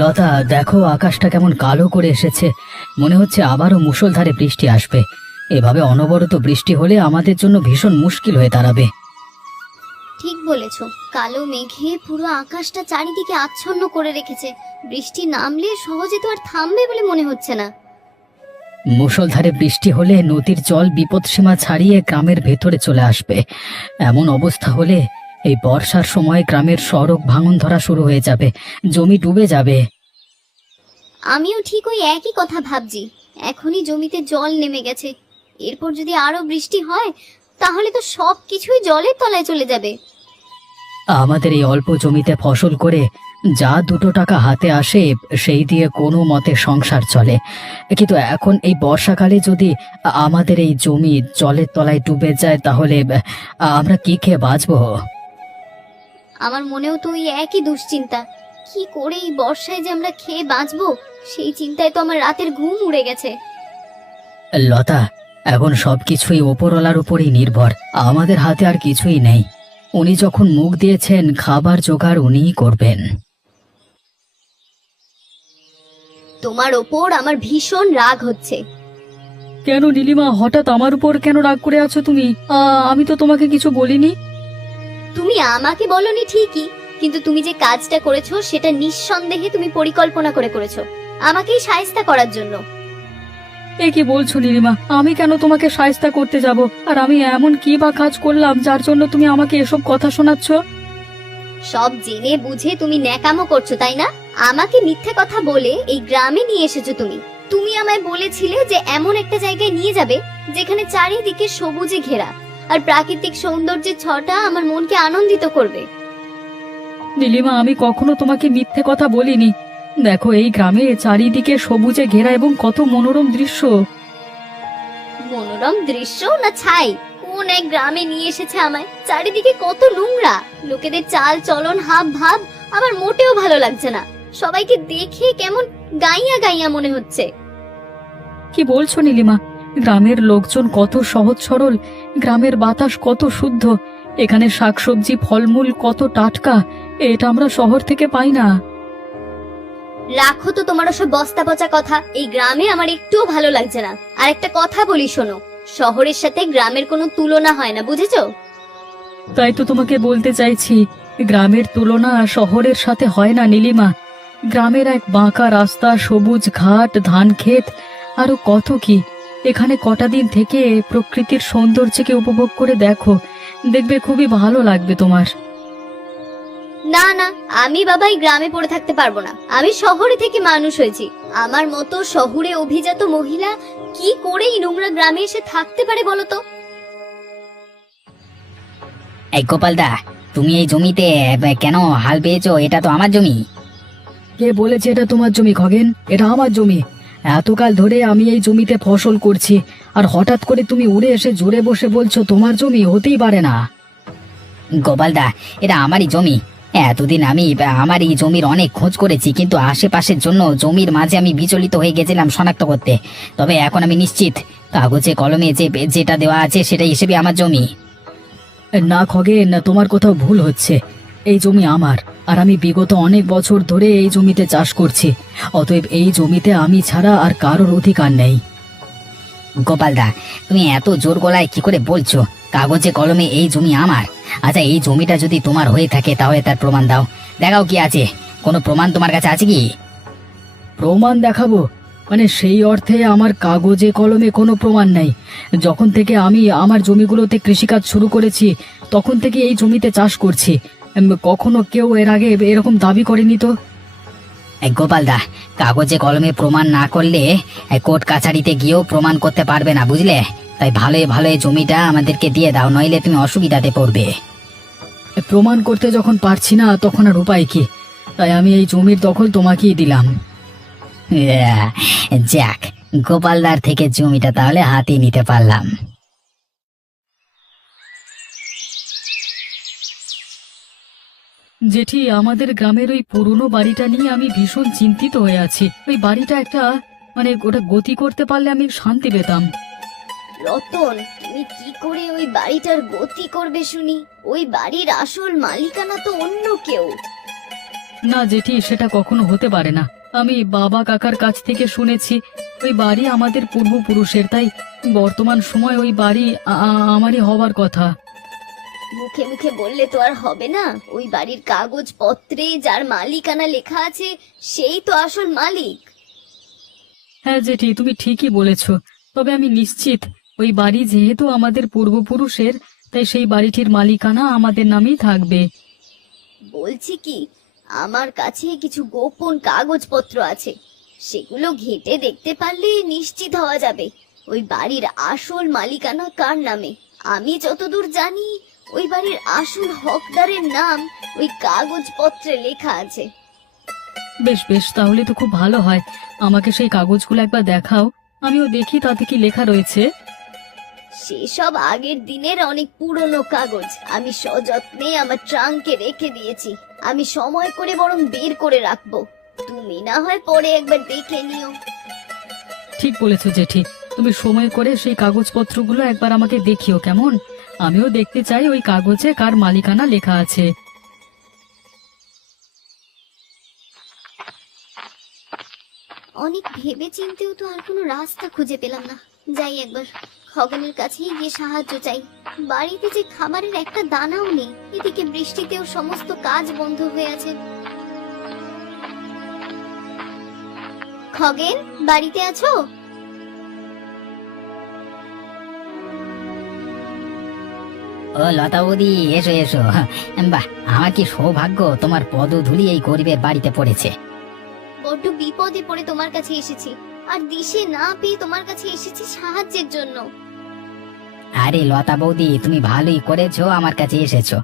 লতা, দেখো আকাশটা কেমন কালো করে এসেছে। মনে হচ্ছে আবারও মুষলধারে বৃষ্টি আসবে। এভাবে অনবরত বৃষ্টি হলে আমাদের জন্য ভীষণ মুশকিল হয়ে দাঁড়াবে। ঠিক বলেছো, কালো মেঘে পুরো আকাশটা চারিদিকে আচ্ছন্ন করে রেখেছে। বৃষ্টি নামলে সহজে তো আর থামবে বলে মনে হচ্ছে না। মুষলধারে বৃষ্টি হলে নদীর জল বিপদসীমা ছাড়িয়ে গ্রামের ভেতরে চলে আসবে। এমন অবস্থা হলে এই বর্ষার সময় গ্রামের সড়ক ভাঙন ধরা শুরু হয়ে যাবে, জমি ডুবে যাবে। আমিও ঠিক ওই একই কথা ভাবছি। এখনই জমিতে জল নেমে গেছে, এরপর যদি আরো বৃষ্টি হয় তাহলে তো সব কিছুই জলের তলায় চলে যাবে। আমাদের এই অল্প জমিতে ফসল করে যা দুটো টাকা হাতে আসে সেই দিয়ে কোনো মতে সংসার চলে। কিন্তু এখন এই বর্ষাকালে যদি আমাদের এই জমি জলের তলায় ডুবে যায় তাহলে আমরা কি খেয়ে বাঁচবো? আমার মনেও তো ওই একই দুশ্চিন্তা। কি করে এই বর্ষায় যে আমরা খেয়ে বাঁচবো, সেই চিন্তায় তো আমার রাতের ঘুম উড়ে গেছে। লতা, এখন সবকিছুই ওপরওয়ালার উপরই নির্ভর, আমাদের হাতে আর কিছুই নেই। উনি যখন মুখ দিয়েছেন খাবার জোগাড় উনিই করবেন। তোমার ওপর আমার ভীষণ রাগ হচ্ছে। কেন নীলিমা, হঠাৎ আমার উপর কেন রাগ করে আছো তুমি? আমি তো তোমাকে কিছু বলিনি। তুমি আমাকে বলনি ঠিকই, কিন্তু তুমি যে কাজটা করেছো সেটা নিঃসন্দেহে তুমি পরিকল্পনা করে করেছো, আমাকেই শায়েস্তা করার জন্য। এ কি বলছো নীলিমা? আমি কেন তোমাকে শায়েস্তা করতে যাব? আর আমি এমন কি বা কাজ করলাম যার জন্য তুমি আমাকে এসব কথা শোনাচ্ছ? সব জেনে বুঝে তুমি ন্যাকামো করছো, তাই না? আমাকে মিথ্যে কথা বলে এই গ্রামে নিয়ে এসেছো তুমি। তুমি আমায় বলেছিলে যে এমন একটা জায়গায় নিয়ে যাবে যেখানে চারিদিকে সবুজে ঘেরা আর প্রাকৃতিক সৌন্দর্যের ছটা আমার মনকে আনন্দিত করবে। নীলিমা, আমি কখনো তোমাকে মিথ্যে কথা বলিনি। দেখো, এই গ্রামে চারিদিকে সবুজে ঘেরা এবং কত মনোরম দৃশ্য। মনোরম দৃশ্য না ছাই? কোন এক গ্রামে নিয়ে এসেছে আমায়, চারিদিকে কত নোংরা, লোকেদের চাল চলন হাব ভাব আমার মোটেও ভালো লাগছে না। সবাইকে দেখে কেমন গাইয়া গাইয়া মনে হচ্ছে। কি বলছো নীলিমা? গ্রামের লোকজন কত সহজ সরল, গ্রামের বাতাস কত শুদ্ধ, এখানে শাকসবজি ফলমূল কত টাটকা। এটা আমরা শহর থেকে পাই না। রাখো তো তোমার ওসব বস্তা পচা কথা, এই গ্রামে আমার একটুও ভালো লাগছে না। আর একটা কথা বলি শোনো, শহরের সাথে গ্রামের কোনো তুলনা হয় না, বুঝেছো? তাই তো তোমাকে বলতে চাইছি, গ্রামের তুলনা শহরের সাথে হয় না নীলিমা। গ্রামের এক বাঁকা রাস্তা, সবুজ ঘাট, ধান ক্ষেত, আরো কত কি। এখানে কটা দিন থেকে প্রকৃতির সৌন্দর্যকে উপভোগ করে দেখো, দেখবে খুবই ভালো লাগবে তোমার। না না, আমি বাবা এই গ্রামে পড়ে থাকতে পারবো না। আমি শহরে থেকে মানুষ হয়েছি। আমার মতো শহুরে অভিজাত মহিলা কি করে এই নোংরা গ্রামে এসে থাকতে পারে বলো তো? এই গোপালদা, তুমি এই জমিতে কেন হাল পেয়েছো? এটা তো আমার জমি। কে বলেছে এটা তোমার জমি খগেন? এটা আমার জমি। এতকাল ধরে আমি এই জমিতে ফসল করছি, আর হঠাৎ করে তুমি উড়ে এসে জুড়ে বসে বলছো তোমার জমি? হতেই পারে না। গোপালদা, এটা আমারই জমি। এতদিন আমি আমার এই জমির অনেক খোঁজ করেছি, কিন্তু আশেপাশের জন্য জমির মাঝে আমি বিচলিত হয়ে গেছিলাম শনাক্ত করতে। তবে এখন আমি নিশ্চিত, কাগজে কলমে যেটা দেওয়া আছে সেটা হিসেবে আমার জমি। না খগেন, তোমার কোথাও ভুল হচ্ছে। এই জমি আমার, আর আমি বিগত অনেক বছর ধরে এই জমিতে চাষ করছি। অতএব এই জমিতে আমি ছাড়া আর কারোর অধিকার নেই। গোপালদা, তুমি এত জোর গলায় কি করে বলছো কাগজে কলমে এই জমি আমার? আচ্ছা, এই জমিটা যদি তোমার হয়ে থাকে তাহলে তার প্রমাণ দাও, দেখাও কি আছে। কোনো প্রমাণ তোমার কাছে আছে কি? প্রমাণ দেখাবো? মানে সেই অর্থে আমার কাগজে কলমে কোনো প্রমাণ নেই। যখন থেকে আমি আমার জমিগুলোতে কৃষিকাজ শুরু করেছি তখন থেকে এই জমিতে চাষ করছি। কখনো কেউ এর আগে এরকম দাবি করেনি তো। এই গোপালদা, কাগজে কলমে প্রমাণ না করলে কোর্ট কাছারিতে গিয়েও প্রমাণ করতে পারবে না, বুঝলে? তাই ভালোই ভালোই জমিটা আমাদেরকে দিয়ে দাও, নইলে তুমি অসুবিধাতে পড়বে। প্রমাণ করতে যখন পারছি না তখন আর উপায় কি? তাই আমি এই জমির দখল তোমাকেই দিলাম। যাক, গোপালদার থেকে জমিটা তাহলে হাতে নিতে পারলাম। জেঠি, আমাদের গ্রামের ওই পুরনো বাড়িটা নিয়ে আমি ভীষণ চিন্তিত হয়ে আছি। ওই বাড়িটা একটা ওটা গতি করতে পারলে আমি শান্তি পেতাম। রতন, তুমি কি করে ওই বাড়িটার গতি করবে শুনি? ওই বাড়ির আসল মালিকানা তো অন্য কেউ। না জেঠি, সেটা কখনো হতে পারে না। আমি বাবা কাকার কাছ থেকে শুনেছি ওই বাড়ি আমাদের পূর্বপুরুষের, তাই বর্তমান সময় ওই বাড়ি আমারই হবার কথা। মুখে মুখে বললে তো আর হবে না। ওই বাড়ির কাগজপত্রে যার মালিকানা লেখা আছে সেই তো আসল মালিক। হ্যাঁ জেঠি, তুমি ঠিকই বলেছ। তবে আমি নিশ্চিত ওই বাড়ি যেহেতু আমাদের পূর্বপুরুষের, তাই সেই বাড়িটির মালিকানা আমাদের নামেই থাকবে। বলছি কি, আমার কাছে কিছু গোপন কাগজপত্র আছে, সেগুলো ঘেঁটে দেখতে পারলে নিশ্চিত হওয়া যাবে ওই বাড়ির আসল মালিকানা কার নামে। আমি যতদূর জানি ওই বাড়ির আসল হকদারের নাম ওই কাগজপত্রে লেখা আছে। বেশ বেশ, তাহলে তো খুব ভালো হয়। আমাকে সেই কাগজগুলো একবার দেখাও, আমিও দেখি তাতে কি লেখা রয়েছে। সেসব আগের দিনের অনেক পুরনো কাগজ আমি সযত্নে আমার ট্রাঙ্কে রেখে দিয়েছি। আমি সময় করে বরং বের করে রাখবো, তুমি না হয় পরে একবার দেখে নিও। ঠিক বলেছো জেঠি, তুমি সময় করে সেই কাগজপত্রগুলো একবার আমাকে দেখিও কেমন। আমিও দেখতে চাই ওই কাগজে কার মালিকানা লেখা আছে। অনেক ভেবে চিন্তেও তো আর কোনো রাস্তা খুঁজে পেলাম না। যাই একবার খগেনের কাছেই গিয়ে সাহায্য চাই। বাড়িতে যে খাবারের একটা দানাও নেই, এদিকে বৃষ্টিতেও সমস্ত কাজ বন্ধ হয়ে আছে। খগেন, বাড়িতে আছো? ও লতা বৌদি, এসো এসো। বাহ, আমার কি সৌভাগ্য, তোমার পদধূলি এই গরিবের বাড়িতে পড়েছে। বড্ড বিপদে পড়ে তোমার কাছে এসেছি, আর দিশে না পেয়ে তোমার কাছে এসেছি সাহায্যের জন্য। আরে লতা বৌদি, তুমি ভালোই করেছো আমার কাছে এসেছো।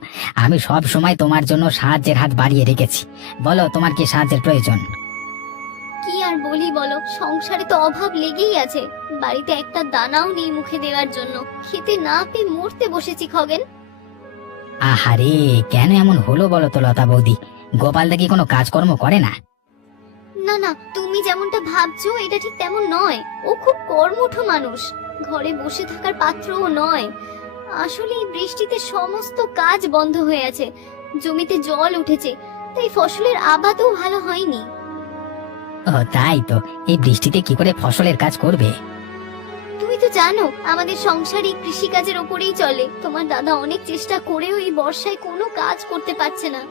আমি সব সময় তোমার জন্য সাহায্যের হাত বাড়িয়ে রেখেছি। বলো, তোমার কি সাহায্যের প্রয়োজন? কি আর বলি বলো, সংসারে তো অভাব লেগেই আছে। বাড়িতে একটা দানাও নেই মুখে দেওয়ার জন্য, খেতে না পেয়ে মরতে বসেছি খগেন। আহারে, কেন এমন হলো বলো তো লতা বৌদি? গোপালদা কি কোনো কাজকর্ম করে না? না না, তুমি যেমনটা ভাবছো এটা ঠিক তেমন নয়। ও খুব কর্মঠ মানুষ, ঘরে বসে থাকার পাত্রও নয়। আসলে এই বৃষ্টিতে সমস্ত কাজ বন্ধ হয়ে আছে, জমিতে জল উঠেছে, তাই ফসলের আবাদও ভালো হয়নি। ও তাই তো, এই বৃষ্টিতে কি করে ফসলের কাজ করবে? তুমি তো জানো আমাদের সংসার এই কৃষিকাজের ওপরেই চলে। তোমার দাদা অনেক চেষ্টা করেও এই বর্ষায় কোনো কাজ করতে পারছে না।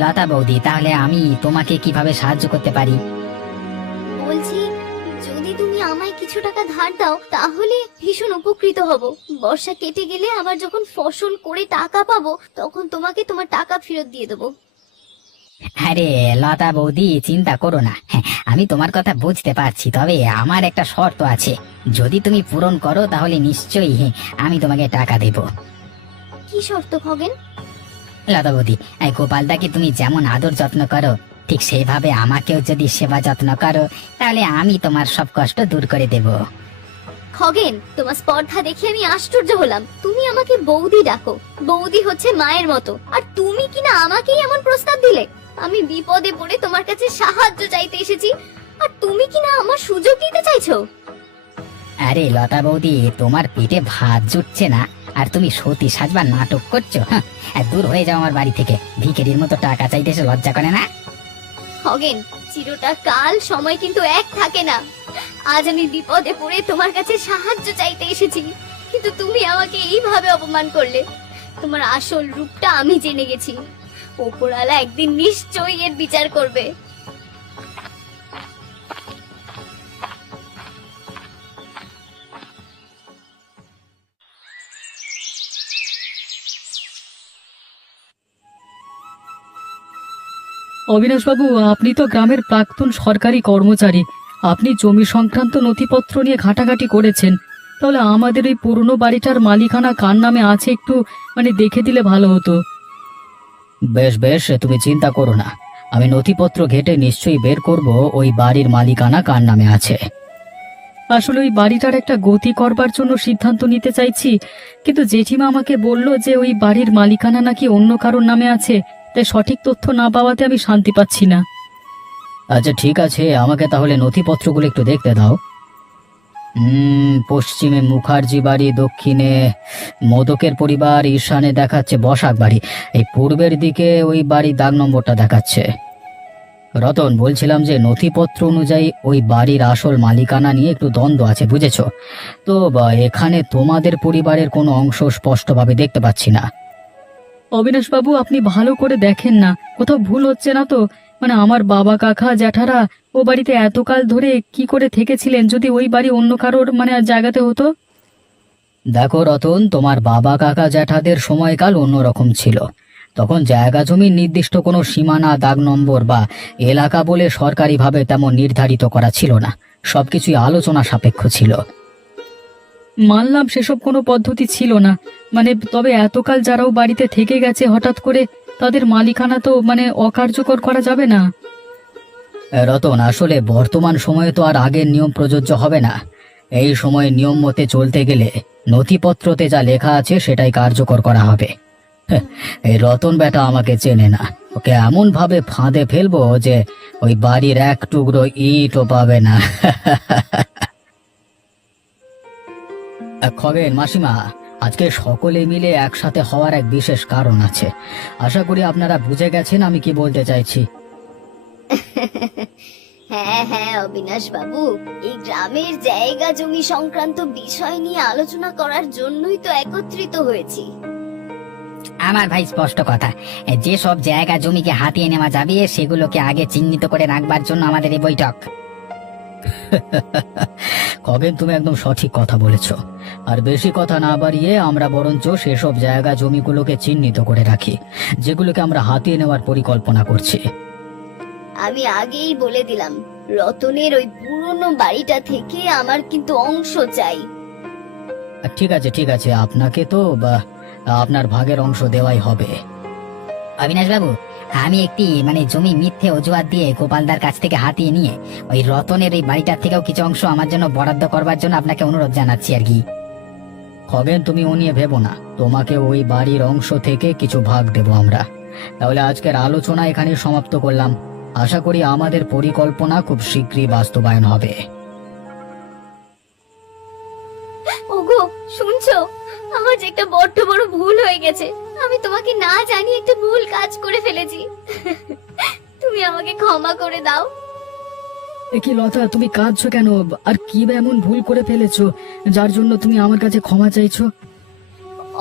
লতা বৌদি, তাহলে আমি তোমাকে কিভাবে সাহায্য করতে পারি? বলছি, যদি তুমি আমায় কিছু টাকা ধার দাও তাহলে ভীষণ উপকৃত হব। বর্ষা কেটে গেলে আবার যখন ফসল করে টাকা পাবো তখন তোমাকে তোমার টাকা ফেরত দিয়ে দেবো। আরে লতা বৌদি, চিন্তা করো না। আমি তোমার কথা বুঝতে পারছি, তবে আমার একটা শর্ত আছে। যদি তুমি পূরণ করো তাহলে নিশ্চয়ই আমি তোমাকে টাকা দেব। কি শর্ত খগেন? লতা বৌদি, এই গোপালদাকে তুমি যেমন আদর যত্ন করো, ঠিক সেইভাবে আমাকেও যদি সেবা যত্ন করো, তাহলে আমি তোমার সব কষ্ট দূর করে দেব। খগেন, তোমার স্পর্ধা দেখে আমি আশ্চর্য হলাম। তুমি আমাকে বৌদি ডাকো, বৌদি হচ্ছে মায়ের মতো, আর তুমি কিনা আমাকেই এমন প্রস্তাব দিলে। আমি বিপদে পড়ে তোমার কাছে সাহায্য চাইতে এসেছি, আর তুমি কিনা আমার সুযোগ দিতে চাইছো। আরে লতা বৌদি, তোমার পেটে ভাত জুটছে না আর তুমি সতী সাজবার নাটক করছো? দূর হয়ে যাও আমার বাড়ি থেকে। ভিখারির মতো টাকা চাইতে এসে লজ্জা করে না? খগেন, চিরটা কাল সময় কিন্তু এক থাকে না। আজ আমি বিপদে পড়ে তোমার কাছে সাহায্য চাইতে এসেছি, কিন্তু তুমি আমাকে এইভাবে অপমান করলে। তোমার আসল রূপটা আমি জেনে গেছি। ওপরওয়ালা একদিন নিশ্চয়ই এর বিচার করবে। অবিনাশবাবু, আপনি তো গ্রামের প্রাক্তন সরকারি কর্মচারী। আপনি জমি সংক্রান্ত নথিপত্র নিয়ে ঘাটাঘাটি করেছেন। তাহলে আমাদের এই পুরনো বাড়িটার মালিকানা কার নামে আছে একটু দেখে দিলে ভালো হতো। বেশ বেশ, তুমি চিন্তা করো না, আমি নথিপত্র ঘেটে নিশ্চয়ই বের করব ওই বাড়ির মালিকানা কার নামে আছে। আসলে ওই বাড়িটার একটা গতি করবার জন্য সিদ্ধান্ত নিতে চাইছি, কিন্তু জেঠিমা আমাকে বলল যে ওই বাড়ির মালিকানা নাকি অন্য কারোর নামে আছে, তাই সঠিক তথ্য না পাওয়াতে আমি শান্তি পাচ্ছি না। আচ্ছা ঠিক আছে, আমাকে তাহলে নথিপত্রগুলো একটু দেখতে দাও। পশ্চিমে মুখার্জি বাড়ি, দক্ষিণে মোদকের পরিবার, ঈশানে দেখাচ্ছে বসাক বাড়ি, এই পূর্বের দিকে ওই বাড়ি দাগ নম্বরটা দেখাচ্ছে। রতন, বলছিলাম যে নথিপত্র অনুযায়ী ওই বাড়ির আসল মালিকানা নিয়ে একটু দ্বন্দ্ব আছে, বুঝেছো তো? এখানে তোমাদের পরিবারের কোনো অংশ স্পষ্টভাবে দেখতে পাচ্ছি না। অবিনাশবাবু, আপনি ভালো করে দেখেন না, কোথাও ভুল হচ্ছে না তো? মানে আমার বাবা কাকা জ্যাঠারা ও বাড়িতে এতকাল ধরে কি করে থেকেছিলেন, যদি ওই বাড়ি অন্য কারোর মানে জায়গাতে হতো? দেখো রতন, তোমার বাবা কাকা জ্যাঠাদের সময়কাল অন্যরকম ছিল। তখন জায়গা জমির নির্দিষ্ট কোনো সীমানা, দাগ নম্বর বা এলাকা বলে সরকারিভাবে তেমন নির্ধারিত করা ছিল না। সবকিছুই আলোচনা সাপেক্ষ ছিল। মানলাম সেসব কোনো পদ্ধতি ছিল না, মানে তবে এতকাল যারাও বাড়িতে থেকে গেছে হঠাৎ করে তাদের মালিকানা তো মানে অকার্যকর করা যাবে না। রতন, আসলে বর্তমান সময়ে তো আর আগের নিয়ম প্রযোজ্য হবে না। এই সময়ে নিয়ম মতে চলতে গেলে নথিপত্রতে যা লেখা আছে সেটাই কার্যকর করা হবে। এই রতন বেটা আমাকে চেনে না, ওকে এমন ভাবে ফাঁদে ফেলবো যে ওই বাড়ির এক টুকরো ইটও পাবে না। খগেন, মাসিমা, আজকে সকলে মিলে একসাথে হওয়ার এক বিশেষ কারণ আছে। আশা করি আপনারা বুঝে গেছেন আমি কি বলতে চাইছি। হ্যাঁ হ্যাঁ অবিনাশ বাবু, এই গ্রামের জায়গা জমি সংক্রান্ত বিষয় নিয়ে আলোচনা করার জন্যই তো একত্রিত হয়েছি। আমার ভাই, স্পষ্ট কথা, যে সব জায়গা জমিকে হাতিয়ে নেওয়া যাবে সেগুলোকে আগে চিহ্নিত করে রাখবার জন্য আমাদের এই বৈঠক। খগেন, তুমি একদম সঠিক কথা বলেছো। আর বেশি কথা না বাড়িয়ে আমরা বরঞ্চ সেসব জায়গা জমিগুলোকে চিহ্নিত করে রাখি যেগুলোকে আমরা হাতিয়ে নেওয়ার পরিকল্পনা করছি। আমি আগেই বলে দিলাম, রতনের ওই পুরনো বাড়িটা থেকে আমার কিন্তু অংশ চাই। ঠিক আছে ঠিক আছে, আপনাকে তো আপনার ভাগের অংশ দেওয়াই হবে। অবিনাশ বাবু, আমি একটি জমি মিথ্যে অজুহাত দিয়ে গোপালদার কাছ থেকে হাতিয়ে নিয়ে ওই রতনের ওই বাড়িটার থেকেও কিছু অংশ আমার জন্য বরাদ্দ করবার জন্য আপনাকে অনুরোধ জানাচ্ছি আর কি। খগেন, তুমি ও নিয়ে ভেবো না, তোমাকে ওই বাড়ির অংশ থেকে কিছু ভাগ দেব আমরা। তাহলে আজকের আলোচনা এখানে সমাপ্ত করলাম। আশা করি আমাদের পরিকল্পনা খুব শীঘ্রই বাস্তবায়ন হবে। ওগো, শুনছো? আমার যে একটা বড্ড বড় ভুল হয়ে গেছে। আমি তোমাকে না জানি একটা ভুল কাজ করে ফেলেছি। তুমি আমাকে ক্ষমা করে দাও। কি লতা, তুমি কাঁদছো কেন? আর কি বা এমন ভুল করে ফেলেছো যার জন্য তুমি আমার কাছে ক্ষমা চাইছো?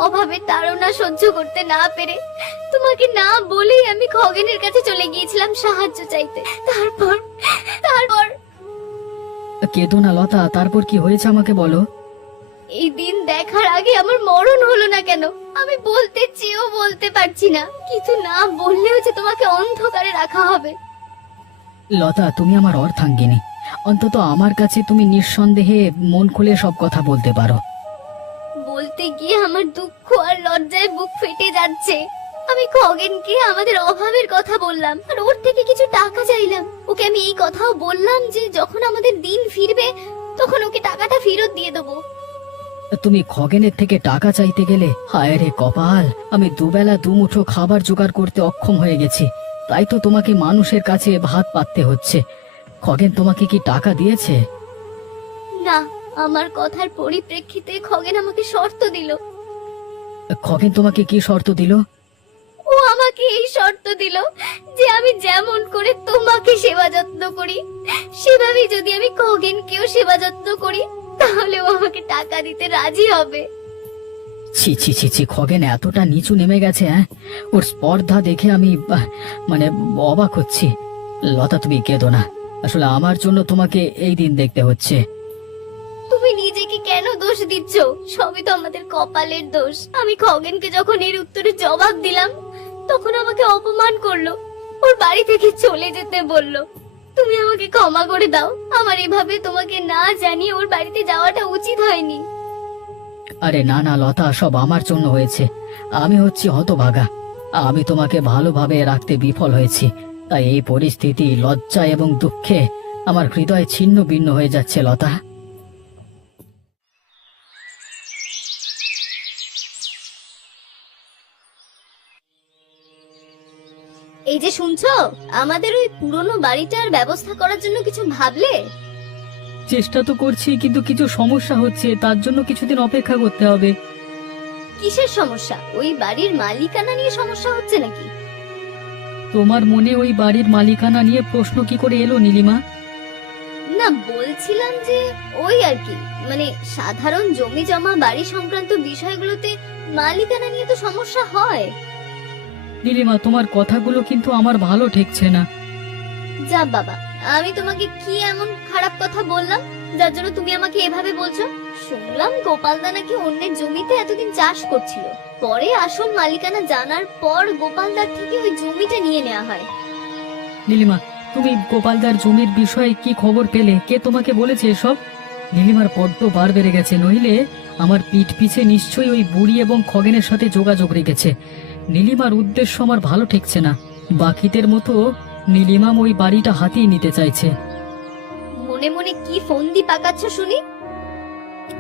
অভাবে তাড়না সহ্য করতে না পেরে তোমাকে না বলেই আমি খগেনের কাছে চলে গিয়েছিলাম সাহায্য চাইতে। তারপর তারপর কেঁদো না লতা, তারপর কি হয়েছে আমাকে বলো। এই দিন দেখার আগে আমার মরণ হলো না কেন? আমি বলতে চেয়েও বলতে পারছি না, কিছু না বললেও যে তোমাকে অন্ধকারে রাখা হবে। লতা, তুমি আমার অর্ধাঙ্গিনী, অন্তত আমার কাছে তুমি নিঃসন্দেহে মন খুলে সব কথা বলতে পারো। বলতে গিয়ে আমার দুঃখ আর লজ্জায় বুক ফেটে যাচ্ছে। আমি খগেনকে আমাদের অভাবের কথা বললাম আর ওর থেকে কিছু টাকা চাইলাম। ওকে আমি এই কথাও বললাম যে যখন আমাদের দিন ফিরবে তখন ওকে টাকাটা ফেরত দিয়ে দেবো। তুমি খগেনের থেকে টাকা চাইতে গেলে? হায় রে কপাল, আমি দুবেলা দুমুঠো খাবার জোগাড় করতে অক্ষম হয়ে গেছি, তাই তো তোমাকে মানুষের কাছে ভাত পাততে হচ্ছে। খগেন তোমাকে কি টাকা দিয়েছে? না, আমার কথার পরিপ্রেক্ষিতে খগেন আমাকে শর্ত দিল। খগেন তোমাকে কি শর্ত দিল? ও আমাকে এই শর্ত দিল যে আমি যেমন করে তোমাকে সেবা যত্ন করি সেভাবেই যদি আমি খগেনকেও সেবা যত্ন করি তাহলে ও আমাকে টাকা দিতে রাজি হবে। ছি ছি ছি ছি, খগেন এতটা নিচু নেমে গেছে? হ্যাঁ, ওর স্পর্ধা দেখে আমি অবাক হচ্ছি। লতা, তুমি কেঁদো না, আসলে আমার জন্য তোমাকে এই দিন দেখতে হচ্ছে। তুমি নিজেকে কেন দোষ দিচ্ছ? সবই তো আমাদের কপালের দোষ। আমি খগেনকে যখন এর উত্তরে জবাব দিলাম তখন আমাকে অপমান করলো, ওর বাড়ি থেকে চলে যেতে বললো। তুমি আমাকে ক্ষমা করে দাও, আমার এভাবে তোমাকে না জানিয়ে ওর বাড়িতে যাওয়াটা উচিত হয়নি। আরে না না লতা, সব আমার জন্য হয়েছে। আমি হচ্ছি হতভাগা, আমি তোমাকে ভালোভাবে রাখতে বিফল হয়েছি, তাই এই পরিস্থিতি, লজ্জা এবং দুঃখে আমার হৃদয় ছিন্ন ভিন্ন হয়ে যাচ্ছে লতা। এই যে শুনছো, আমাদের ওই পুরনো বাড়িটার ব্যবস্থা করার জন্য কিছু ভাবলে? চেষ্টা তো করছি, কিন্তু কিছু সমস্যা হচ্ছে, তার জন্য কিছুদিন অপেক্ষা করতে হবে। কিসের সমস্যা? ওই বাড়ির মালিকানা নিয়ে সমস্যা হচ্ছে নাকি? তোমার মনে ওই বাড়ির মালিকানা নিয়ে প্রশ্ন কি করে এলো নীলিমা? না, বলছিলাম যে ওই আর কি, মানে সাধারণ জমি জমা বাড়ি সংক্রান্ত বিষয়গুলোতে মালিকানা নিয়ে তো সমস্যা হয়। নীলিমা, তোমার কথাগুলো কিন্তু আমার ভালো ঠেকছে না। যা বাবা, আমি তোমাকে কি এমন খারাপ কথা বললাম যার জন্য তুমি আমাকে এভাবে বলছো? শুনলাম গোপালদা নাকি অন্যের জমিতে এতদিন চাষ করছিল, পরে আসল মালিকানা জানার পর গোপালদার থেকে ওই জমিটা নিয়ে নেওয়া হয়। নীলিমা, তুমি গোপালদার জমির বিষয়ে কি খবর পেলে? কে তোমাকে বলেছে এসব? নীলিমার বড্ড বার বেড়ে গেছে, নইলে আমার পিঠ পিছে নিশ্চয়ই ওই বুড়ি এবং খগেনের সাথে যোগাযোগ রেখেছে। নীলিমার উদ্দেশ্য আমার ভালো ঠেকছে না। বাকিদের মতো নীলিমাম ওই বাড়িটা হাতিয়ে নিতে চাইছে। মনে মনে কি ফন্দি পাকাচ্ছ শুনি?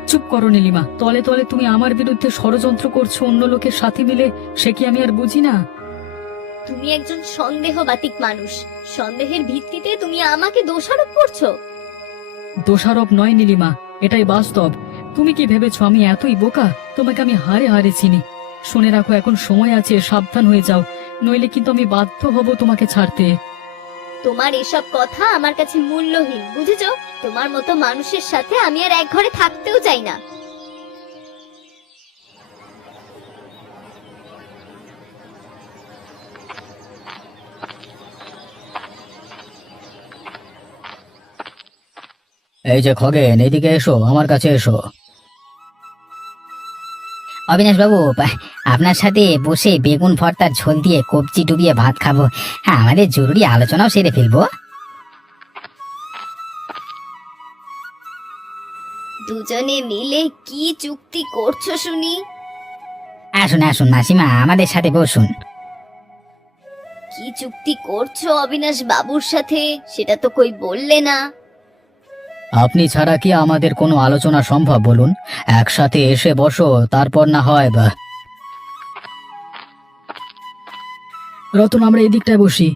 চুপ করো নীলিমা, তলে তলে তুমি আমার বিরুদ্ধে ষড়যন্ত্র করছো অন্য লোকের সাথে মিলে, সে কি আমি আর বুঝি না? তুমি একজন সন্দেহবাতিক মানুষ, সন্দেহের ভিত্তিতে তুমি আমাকে দোষারোপ করছো। দোষারোপ নয় নীলিমা, এটাই বাস্তব। তুমি কি ভেবেছো আমি এতই বোকা? তোমাকে আমি হারে হারে চিনি। শুনে রাখো, এখন সময় আছে, সাবধান হয়ে যাও, নইলে কিন্তু আমি বাধ্য হব তোমাকে ছাড়তে। তোমার এসব কথা আমার কাছে মূল্যহীন, বুঝেছো? তোমার মতো মানুষের সাথে আমি আর এক ঘরে থাকতেও চাই না। এই যে খগেন, এদিকে এসো, আমার কাছে এসো। অবিনাশ বাবু, আপনার সাথে বসে বেগুন ভর্তার ঝোল দিয়ে কবজি ডুবিয়ে ভাত খাবো। হ্যাঁ, আমাদের জরুরি আলোচনাও সেরে ফেলবো। দুজনে মিলে কি চুক্তি করছো শুনি? আসুন আসুন মাসিমা, আমাদের সাথে বসুন। কি চুক্তি করছো অবিনাশ বাবুর সাথে, সেটা তো কই বললে না। আপনি ছাড়া কি আমাদের কোনো আলোচনা সম্ভব বলুন? একসাথে এসে বসো, তারপর না হয় রতন, আমরা এদিকটায় বসি।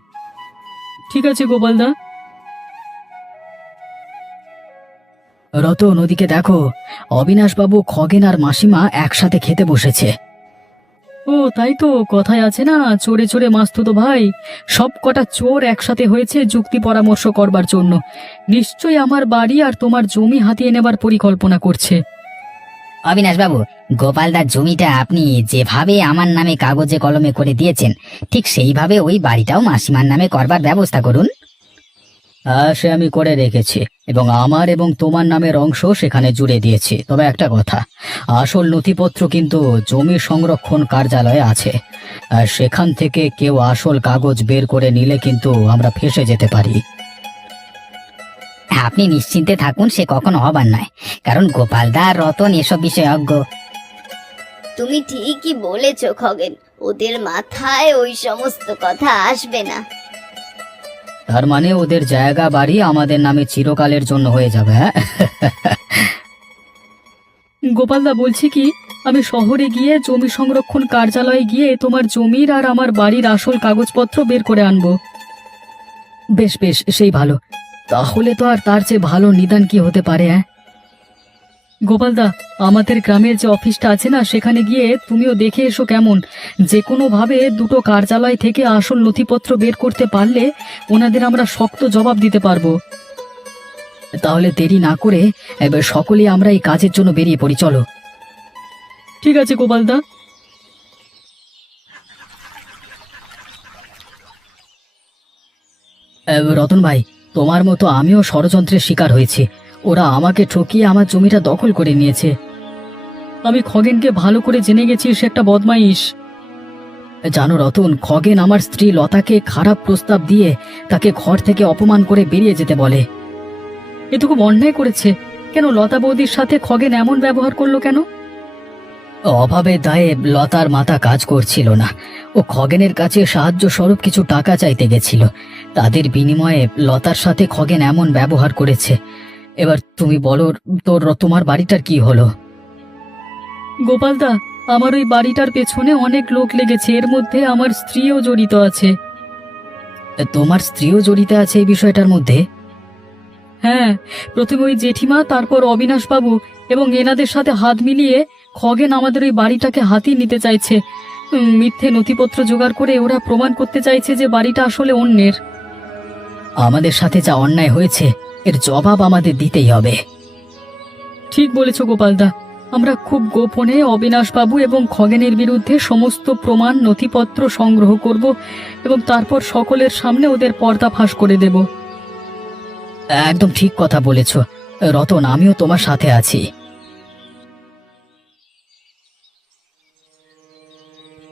ঠিক আছে গোপালদা। রতন, ওদিকে দেখো, অবিনাশ বাবু, খগেন আর মাসিমা একসাথে খেতে বসেছে। ও তাই তো, কথায় আছে না, চোরে চোরে মাস্তুতো ভাই। সব কটা চোর একসাথে হয়েছে যুক্তি পরামর্শ করবার জন্য। নিশ্চয়ই আমার বাড়ি আর তোমার জমি হাতিয়ে নেবার পরিকল্পনা করছে। অবিনাশ বাবু, গোপালদার জমিটা আপনি যেভাবে আমার নামে কাগজে কলমে করে দিয়েছেন, ঠিক সেইভাবে ওই বাড়িটাও মাসিমার নামে করবার ব্যবস্থা করুন। সে আমি করে রেখেছি, এবং আমার এবং তোমার নামের অংশ সেখানে জুড়ে দিয়েছি। তবে একটা কথা, আসল নথিপত্র কিন্তু জমি সংরক্ষণ কার্যালয়ে আছে। আর সেখান থেকে কেউ আসল কাগজ বের করে নিলে কিন্তু আমরা ফেঁসে যেতে পারি। আপনি নিশ্চিন্তে থাকুন, সে কখনো হবার নয়, কারণ গোপালদা আর রতন এসব বিষয়ে অজ্ঞ। তুমি ঠিকই বলেছো খগেন, ওদের মাথায় ওই সমস্ত কথা আসবে না। তার মানে ওদের জায়গা বাড়ি আমাদের নামে চিরকালের জন্য হয়ে যাবে। হ্যাঁ, গোপালদা, বলছি কি, আমি শহরে গিয়ে জমি সংরক্ষণ কার্যালয়ে গিয়ে তোমার জমির আর আমার বাড়ির আসল কাগজপত্র বের করে আনবো। বেশ বেশ, সেই ভালো। তাহলে তো আর তার চেয়ে ভালো নিদান কি হতে পারে? হ্যাঁ গোপালদা, আমাদের গ্রামের যে অফিসটা আছে না, সেখানে গিয়ে তুমিও দেখে এসো কেমন। যে কোনো ভাবে দুটো কার্যালয় থেকে আসল নথিপত্র বের করতে পারলে ওনাদের আমরা শক্ত জবাব দিতে পারবো। তাহলে দেরি না করে এবার সকলেই আমরা এই কাজের জন্য বেরিয়ে পড়ি, চলো। ঠিক আছে গোপালদা। রতন ভাই, তোমার মতো আমিও ষড়যন্ত্রের শিকার হয়েছি। ওরা আমাকে ঠকিয়ে আমার জমিটা দখল করে নিয়েছে। আমি খগেনকে ভালো করে জেনে গেছি, সে একটা বদমাইশ। জানো রতন, খগেন আমার স্ত্রী লতাকে খারাপ প্রস্তাব দিয়ে তাকে ঘর থেকে অপমান করে বেরিয়ে যেতে বলে। এ তো খুব অন্যায় করেছে। কেন লতা বৌদির সাথে খগেন এমন ব্যবহার করলো কেন? অভাবে দায়ে লতার মাথা কাজ করছিল না। ও খগেনের কাছে সাহায্য স্বরূপ কিছু টাকা চাইতে গেছিল। তাদের বিনিময়ে লতার সাথে খগেন এমন ব্যবহার করেছে। এবার তুমি বলো, তোমার বাড়িটার কি হলো? গোপালদা, আমার ওই বাড়িটার পেছনে অনেক লোক লেগেছে, এর মধ্যে আমার স্ত্রীও জড়িত আছে। তোমার স্ত্রীও জড়িত আছে এই বিষয়টার মধ্যে? হ্যাঁ, প্রথমে ওই জেঠিমা, তারপর অবিনাশ বাবু এবং এনাদের সাথে হাত মিলিয়ে খগেন আমাদের ওই বাড়িটাকে হাতিয়ে নিতে চাইছে। মিথ্যে নথিপত্র জোগাড় করে ওরা প্রমাণ করতে চাইছে যে বাড়িটা আসলে অন্যের। আমাদের সাথে যা অন্যায় হয়েছে এর জবাব আমাদের দিতেই হবে। ঠিক বলেছ গোপালদা, আমরা খুব গোপনে অবিনাশ বাবু এবং খগেনের বিরুদ্ধে সমস্ত প্রমাণ নথিপত্র সংগ্রহ করব এবং তারপর সকলের সামনে ওদের পর্দা ফাঁস করে দেব। একদম ঠিক কথা বলেছ রতন, আমিও তোমার সাথে আছি।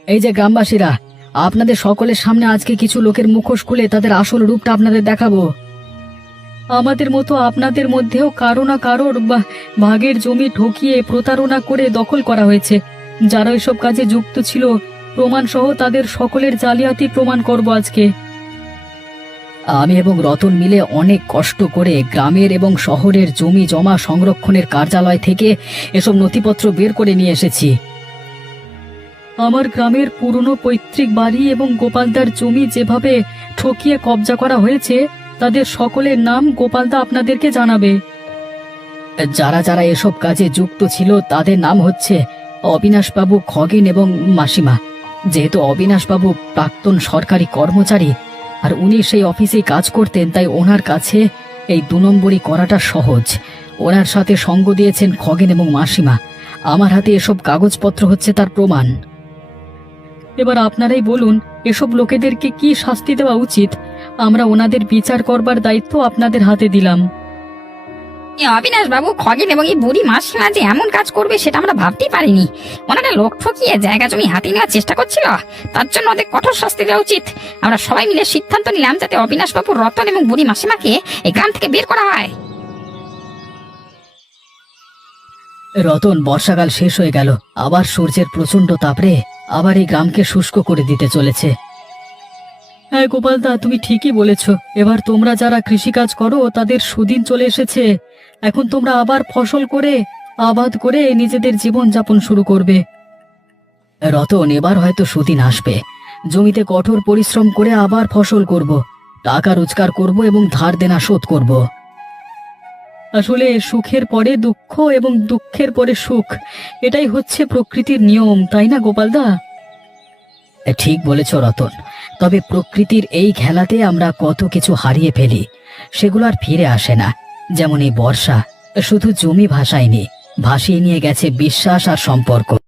এই যে গ্রামবাসীরা, আপনাদের সকলের সামনে আজকে কিছু লোকের মুখোশ খুলে তাদের আসল রূপটা আপনাদের দেখাবো। আমাদের মতো আপনাদের মধ্যেও কারো না কারোর ভাগের জমি ঠকিয়ে প্রতারণা করে দখল করা হয়েছে। যারা এসব কাজে যুক্ত ছিল প্রমাণ সহ তাদের সকলের জালিয়াতি প্রমাণ করব আজকে। আমি এবং রতন মিলে অনেক কষ্ট করে গ্রামের এবং শহরের জমি জমা সংরক্ষণের কার্যালয় থেকে এসব নথিপত্র বের করে নিয়ে এসেছি। আমার গ্রামের পুরনো পৈতৃক বাড়ি এবং গোপালদার জমি যেভাবে ঠকিয়ে কবজা করা হয়েছে তাদের সকলের নাম গোপালদা আপনাদেরকে জানাবে। যারা যারা এসব কাজে যুক্ত ছিল তাদের নাম হচ্ছে অবিনাশবাবু, খগেন এবং মাসিমা। যেহেতু অবিনাশবাবু প্রাক্তন সরকারি কর্মচারী আর উনি সেই অফিসেই কাজ করতেন, তাই ওনার কাছে এই 2 নম্বরই করাটা সহজ। ওনার সাথে সঙ্গ দিয়েছেন খগেন এবং মাসিমা। আমার হাতে এসব কাগজপত্র হচ্ছে তার প্রমাণ। এবার আপনারাই বলুন, এসব লোকেদেরকে কি শাস্তি দেওয়া উচিত? আমরা ওনাদের বিচার করবার দায়িত্ব আপনাদের হাতে দিলাম। অবিনাশ বাবু, খগেন এবং এই বুড়ি মাসিমা যে এমন কাজ করবে সেটা আমরা ভাবতেই পারিনি। ওনারা লোক ঠকিয়ে জায়গা জমি হাতিয়ে নেওয়ার চেষ্টা করছিল, তার জন্য ওদের কঠোর শাস্তি দেওয়া উচিত। আমরা সবাই মিলে সিদ্ধান্ত নিলাম যাতে অবিনাশ বাবু, রতন এবং বুড়ি মাসিমাকে এই গ্রাম থেকে বের করা হয়। রতন, বর্ষাকাল শেষ হয়ে গেল, আবার সূর্যের প্রচন্ড তাপরে আবার এই গ্রামকে শুষ্ক করে দিতে চলেছে। হ্যাঁ গোপালদা, তুমি ঠিকই বলেছ। এবার তোমরা যারা কৃষিকাজ করো তাদের সুদিন চলে এসেছে। এখন তোমরা আবার ফসল করে আবাদ করে নিজেদের জীবন যাপন শুরু করবে। রতন, এবার হয়তো সুদিন আসবে। জমিতে কঠোর পরিশ্রম করে আবার ফসল করব, টাকা রোজগার করব এবং ধার দেনা শোধ করব। আসলে সুখের পরে দুঃখ এবং দুঃখের পরে সুখ, এটাই হচ্ছে প্রকৃতির নিয়ম, তাই না গোপালদা? ঠিক বলেছ রতন, তবে প্রকৃতির এই খেলাতে আমরা কত কিছু হারিয়ে ফেলি, সেগুলো আর ফিরে আসে না। যেমন এই বর্ষা শুধু জমি ভাসায়নি, ভাসিয়ে নিয়ে গেছে বিশ্বাস আর সম্পর্ক।